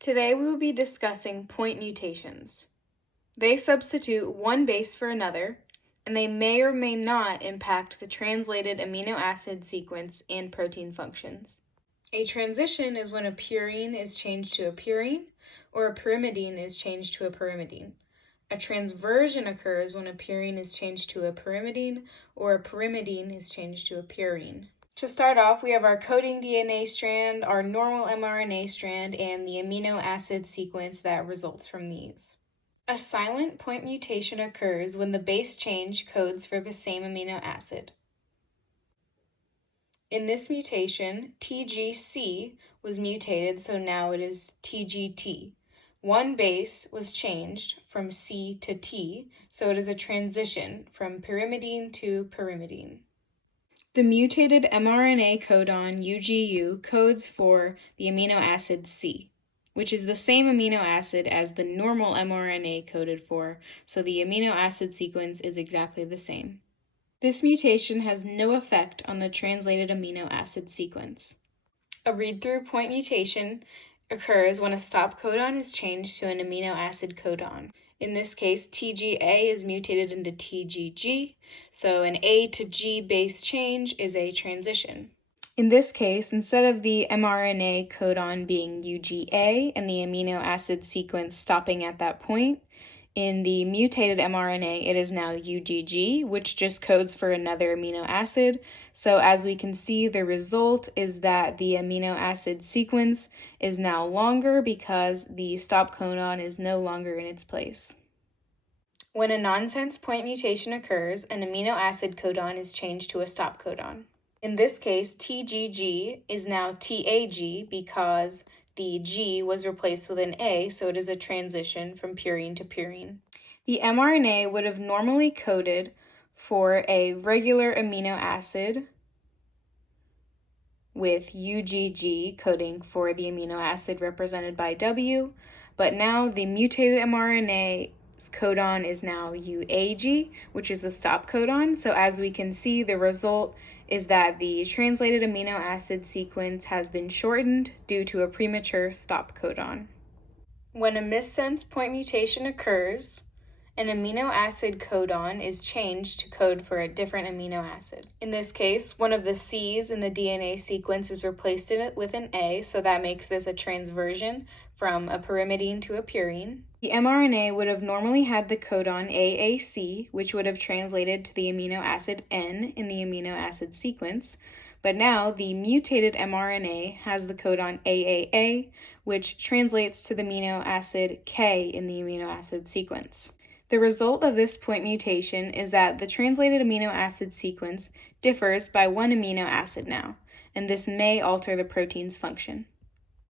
Today we will be discussing point mutations. They substitute one base for another, and they may or may not impact the translated amino acid sequence and protein functions. A transition is when a purine is changed to a purine, or a pyrimidine is changed to a pyrimidine. A transversion occurs when a purine is changed to a pyrimidine, or a pyrimidine is changed to a purine. To start off, we have our coding DNA strand, our normal mRNA strand, and the amino acid sequence that results from these. A silent point mutation occurs when the base change codes for the same amino acid. In this mutation, TGC was mutated, so now it is TGT. One base was changed from C to T, so it is a transition from pyrimidine to pyrimidine. The mutated mRNA codon UGU codes for the amino acid C, which is the same amino acid as the normal mRNA coded for, so the amino acid sequence is exactly the same. This mutation has no effect on the translated amino acid sequence. A read-through point mutation occurs when a stop codon is changed to an amino acid codon. In this case, TGA is mutated into TGG, so an A to G base change is a transition. In this case, instead of the mRNA codon being UGA and the amino acid sequence stopping at that point, in the mutated mRNA, it is now UGG, which just codes for another amino acid. So as we can see, the result is that the amino acid sequence is now longer because the stop codon is no longer in its place. When a nonsense point mutation occurs, an amino acid codon is changed to a stop codon. In this case, TGG is now TAG because the G was replaced with an A, so it is a transition from purine to purine. The mRNA would have normally coded for a regular amino acid with UGG coding for the amino acid represented by W, but now the mutated mRNA codon is now UAG, which is a stop codon. So as we can see, the result is that the translated amino acid sequence has been shortened due to a premature stop codon. When a missense point mutation occurs, an amino acid codon is changed to code for a different amino acid. In this case, one of the C's in the DNA sequence is replaced with an A, so that makes this a transversion from a pyrimidine to a purine. The mRNA would have normally had the codon AAC, which would have translated to the amino acid N in the amino acid sequence, but now the mutated mRNA has the codon AAA, which translates to the amino acid K in the amino acid sequence. The result of this point mutation is that the translated amino acid sequence differs by one amino acid now, and this may alter the protein's function.